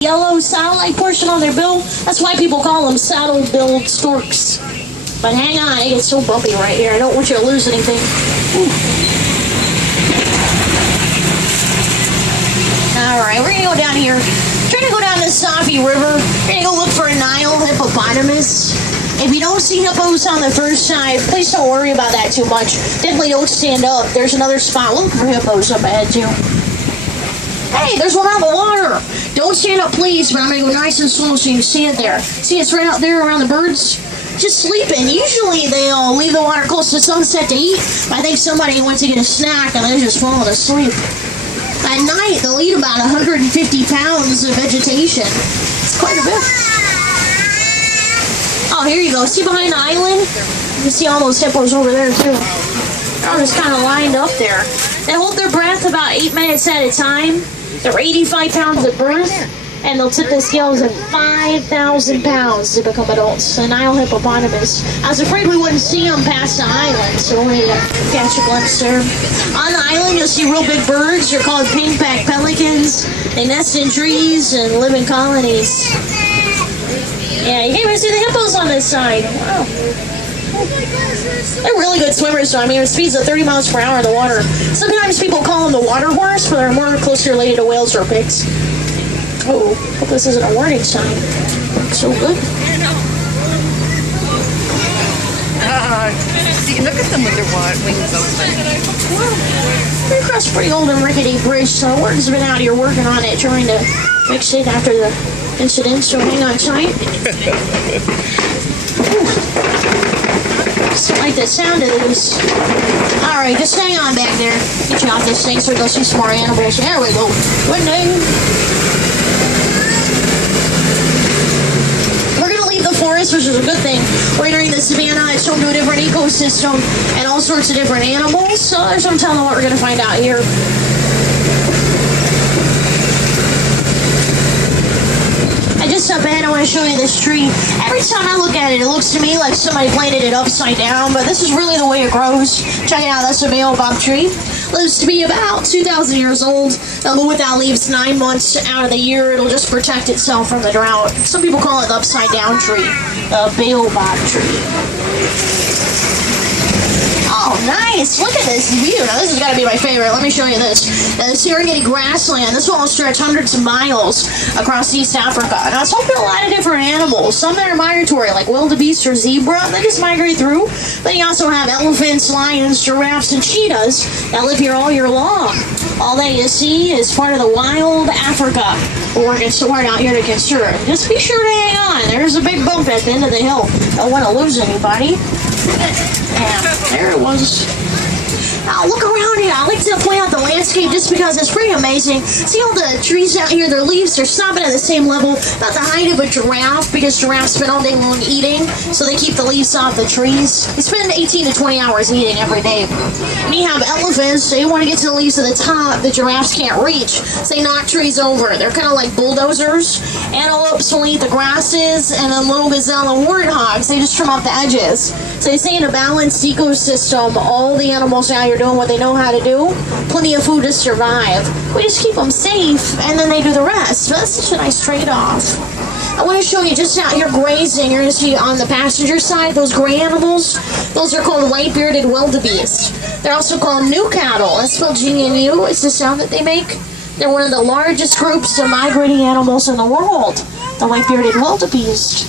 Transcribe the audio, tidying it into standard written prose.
Yellow saddle-like portion on their bill. That's why people call them saddle-billed storks. But hang on, it gets so bumpy right here. I don't want you to lose anything. Alright, we're gonna go down here. Trying to go down the Safi River. We're gonna go look for a Nile hippopotamus. If you don't see hippos on the first side, please don't worry about that too much. Definitely don't stand up. There's another spot. Look for hippos up ahead too. Hey, there's one on the water. Don't stand up, please, but I'm going to go nice and slow so you can see it there. See, it's right out there around the birds. Just sleeping. Usually they'll leave the water close to sunset to eat. I think somebody went to get a snack and they're just falling asleep. At night, they'll eat about 150 pounds of vegetation. It's quite a bit. Oh, here you go. See behind the island? You can see all those hippos over there, too. They're all just kind of lined up there. They hold their breath about 8 minutes at a time. They're 85 pounds at birth, and they'll tip the scales at 5,000 pounds to become adults. The Nile hippopotamus. I was afraid we wouldn't see them past the island, so we need to catch a glimpse there. On the island, you'll see real big birds. They're called pink-backed pelicans. They nest in trees and live in colonies. Yeah, you can't even see the hippos on this side. Wow. They're really good swimmers, so I mean, their speeds of 30 miles per hour in the water. Sometimes people call them the water horse, but they're more closely related to whales or pigs. Oh, hope this isn't a warning sign. Looks so good. See, look at them with their wings open. Well, we crossed a pretty old and rickety bridge, so Orton's been out here working on it, trying to fix it after the incident, so hang on tight. Just like the sound of this. Alright, just hang on back there. Get you off this thing so we go see some more animals. There we go. Good name. We're going to leave the forest, which is a good thing. We're entering the savannah. It's home to a different ecosystem and all sorts of different animals. So there's no telling what we're going to find out here. Just up ahead, I want to show you this tree. Every time I look at it, it looks to me like somebody planted it upside down, but this is really the way it grows. Check it out, that's a baobab tree. Lives to be about 2,000 years old. It'll go without leaves 9 months out of the year. It'll just protect itself from the drought. Some people call it the upside down tree, the baobab tree. Oh, nice. Look at this view. Now, this has got to be my favorite. Let me show you this. The Serengeti grassland. This one will stretch hundreds of miles across East Africa. Now, it's home to a lot of different animals. Some that are migratory, like wildebeest or zebra. They just migrate through. Then you also have elephants, lions, giraffes, and cheetahs that live here all year long. All that you see is part of the wild Africa. We're working so hard out here to conserve. Just be sure to hang on. There's a big bump at the end of the hill. Don't want to lose anybody. Yeah, there it was. Now look around here. I like to point out the landscape just because it's pretty amazing. See all the trees out here, their leaves are stopping at the same level, about the height of a giraffe, because giraffes spend all day long eating, so they keep the leaves off the trees. They spend 18 to 20 hours eating every day. And you have elephants, they want to get to the leaves at the top the giraffes can't reach, so they knock trees over. They're kind of like bulldozers. Antelopes will eat the grasses, and then little gazelle and warthogs, they just trim off the edges. So they say in a balanced ecosystem, all the animals out here doing what they know how to do, plenty of food to survive. We just keep them safe, and then they do the rest. That's such a nice trade-off. I want to show you just out here grazing. You're going to see on the passenger side, those gray animals, those are called white-bearded wildebeest. They're also called new cattle. That's spelled G-N-U. It's the sound that they make. They're one of the largest groups of migrating animals in the world, the white-bearded wildebeest.